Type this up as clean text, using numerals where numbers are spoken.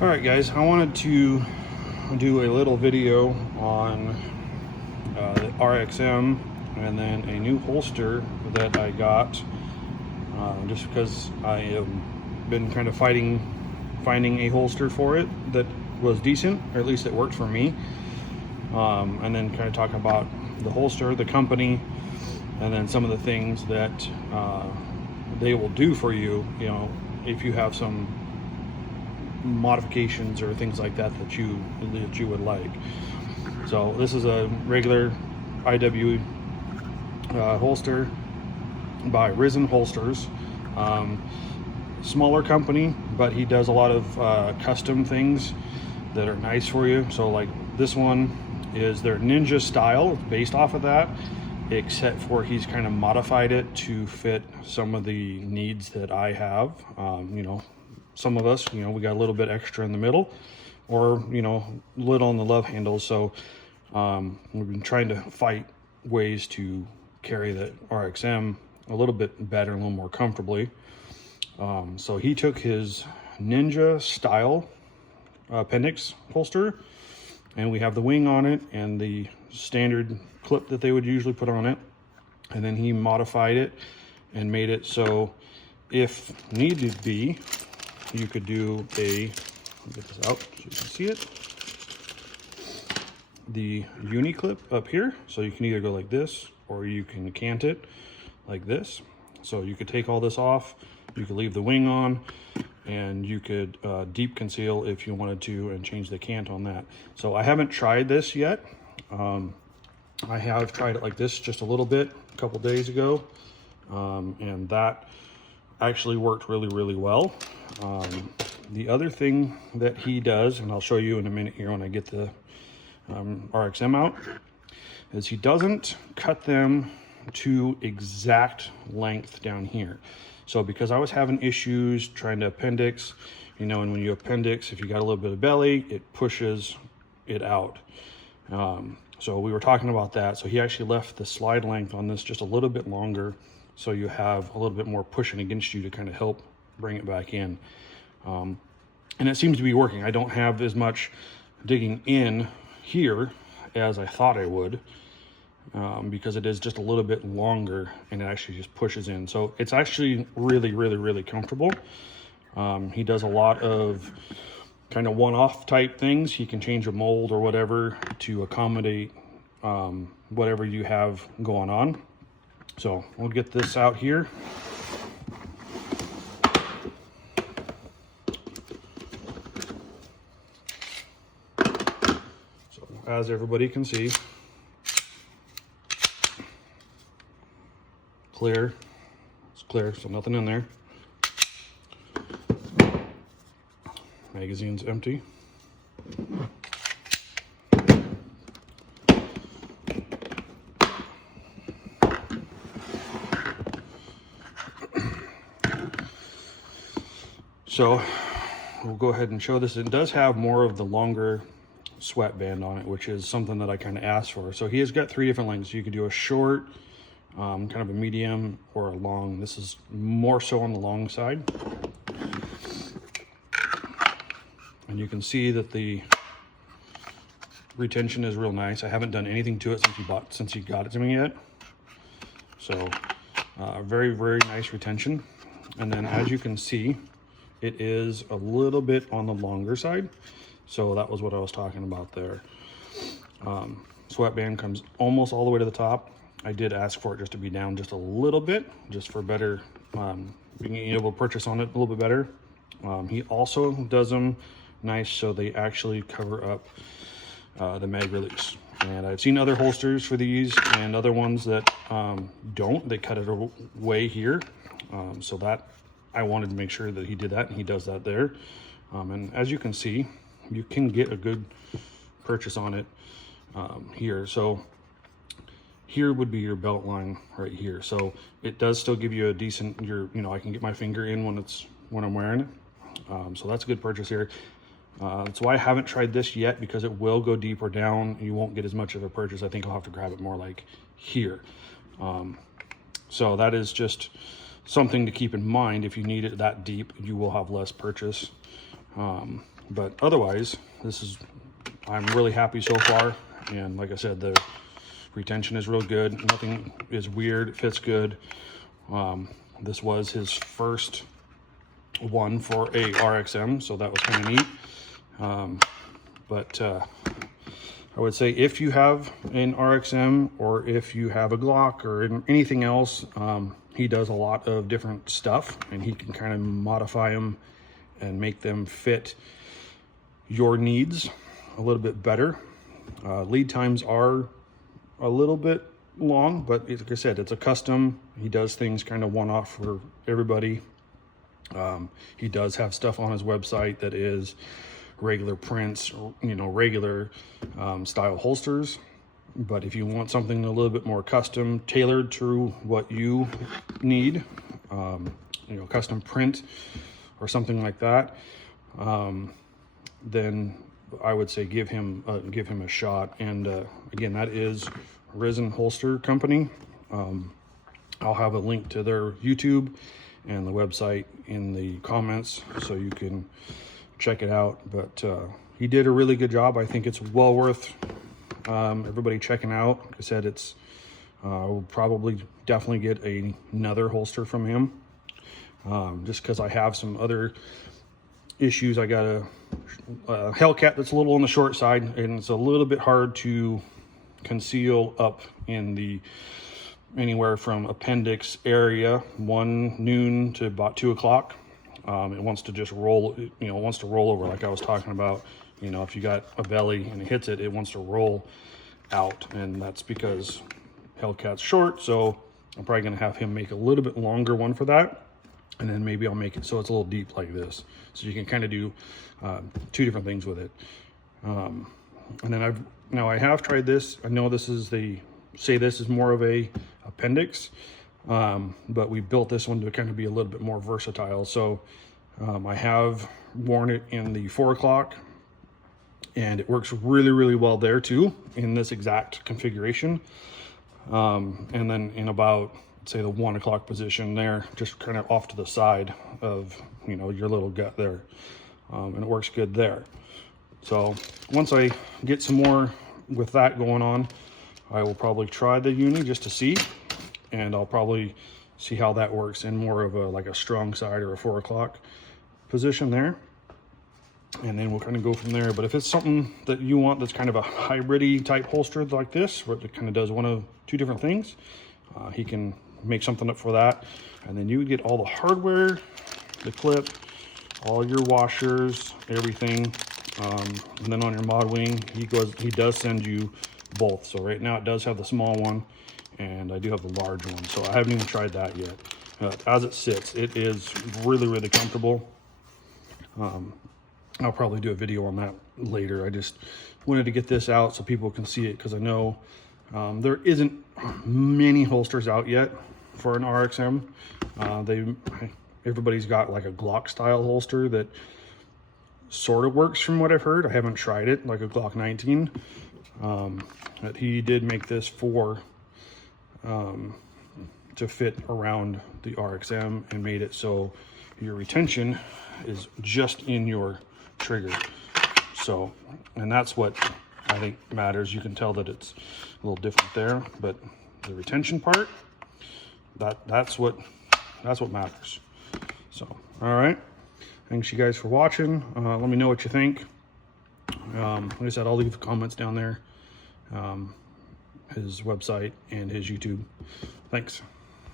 All right, guys, I wanted to do a little video on the RXM and then a new holster that I got just because I have been kind of finding a holster for it that was decent, or at least it worked for me, and then kind of talk about the holster, the company, and then some of the things that they will do for you, if you have some modifications or things like that that you would like. So this is a regular IW holster by Risen Holsters. Smaller company, but he does a lot of custom things that are nice for you. So like this one is their Ninja style, based off of that, except for he's kind of modified it to fit some of the needs that I have. Some of us, we got a little bit extra in the middle, or little on the love handles. So we've been trying to fight ways to carry the RXM a little bit better, a little more comfortably. So he took his Ninja style appendix holster, and we have the wing on it and the standard clip that they would usually put on it, and then he modified it and made it so if needed be, you could do a, get this out so you can see it, the uni clip up here. So you can either go like this, or you can cant it like this. So you could take all this off, you could leave the wing on, and you could deep conceal if you wanted to and change the cant on that. So I haven't tried this yet. I have tried it like this just a little bit a couple days ago, and that actually worked really well. The other thing that he does, and I'll show you in a minute here when I get the RXM out, is he doesn't cut them to exact length down here. So because I was having issues trying to appendix, and when you appendix, if you got a little bit of belly, it pushes it out. So we were talking about that. So he actually left the slide length on this just a little bit longer, so you have a little bit more pushing against you to kind of help bring it back in. And it seems to be working. I don't have as much digging in here as I thought I would, because it is just a little bit longer and it actually just pushes in. So it's actually really comfortable. He does a lot of kind of one-off type things. He can change a mold or whatever to accommodate whatever you have going on. So we'll get this out here. So as everybody can see, clear, it's clear, so nothing in there. Magazine's empty. So we'll go ahead and show this. It does have more of the longer sweatband on it, which is something that I kind of asked for. So he has got 3 different lengths. You could do a short, kind of a medium, or a long. This is more so on the long side. And you can see that the retention is real nice. I haven't done anything to it since he got it to me yet. So very nice retention. And then as you can see, it is a little bit on the longer side. So that was what I was talking about there. Sweatband comes almost all the way to the top. I did ask for it just to be down just a little bit, just for better, being able to purchase on it a little bit better. He also does them nice so they actually cover up the mag release. And I've seen other holsters for these and other ones that don't. They cut it away here. So that I wanted to make sure that he did that, and he does that there. And as you can see, you can get a good purchase on it here. So here would be your belt line right here. So it does still give you a decent, I can get my finger in when I'm wearing it. So that's a good purchase here. That's why I haven't tried this yet, because it will go deeper down. You won't get as much of a purchase. I think I'll have to grab it more like here. So that is just something to keep in mind. If you need it that deep, you will have less purchase. But otherwise, I'm really happy so far. And like I said, the retention is real good. Nothing is weird. It fits good. This was his first one for a RXM, so that was kind of neat. But I would say if you have an RXM, or if you have a Glock or anything else, he does a lot of different stuff, and he can kind of modify them and make them fit your needs a little bit better. Lead times are a little bit long, but like I said, it's a custom. He does things kind of one-off for everybody. He does have stuff on his website that is regular prints, you know, regular style holsters. But if you want something a little bit more custom, tailored to what you need, you know, custom print or something like that, then I would say give him a shot. And again, that is Risen Holster Company. I'll have a link to their YouTube and the website in the comments, so you can check it out. But he did a really good job. I think it's well worth everybody checking out. Like I said, it's we'll probably definitely get another holster from him, just because I have some other issues. I got a Hellcat that's a little on the short side, and it's a little bit hard to conceal up in the anywhere from appendix area 1 noon to about 2 o'clock. It wants to just roll, you know, it wants to roll over, like I was talking about. You know, if you got a belly and it hits it, it wants to roll out, and that's because Hellcat's short. So I'm probably going to have him make a little bit longer one for that, and then maybe I'll make it so it's a little deep like this, so you can kind of do 2 different things with it. And then I have tried this. I know this is this is more of a appendix, but we built this one to kind of be a little bit more versatile. So I have worn it in the 4 o'clock, and it works really, really well there too, in this exact configuration. And then in about, say, the 1 o'clock position there, just kind of off to the side of, you know, your little gut there. And it works good there. So once I get some more with that going on, I will probably try the uni just to see, and I'll probably see how that works in more of like a strong side or a 4 o'clock position there. And then we'll kind of go from there. But if it's something that you want that's kind of a hybrid-y type holster like this, where it kind of does one of 2 different things, he can make something up for that. And then you would get all the hardware, the clip, all your washers, everything. And then on your mod wing, he does send you both. So right now it does have the small one, and I do have the large one. So I haven't even tried that yet. As it sits, it is really, really comfortable. I'll probably do a video on that later. I just wanted to get this out so people can see it, because I know there isn't many holsters out yet for an RXM. Everybody's got like a Glock style holster that sort of works from what I've heard. I haven't tried it, like a Glock 19. But he did make this for to fit around the RXM, and made it so your retention is just in your trigger. So, and that's what I think matters. You can tell that it's a little different there, but the retention part, that's what matters. So, all right, thanks you guys for watching. Let me know what you think. Like I said, I'll leave the comments down there, his website and his YouTube. Thanks.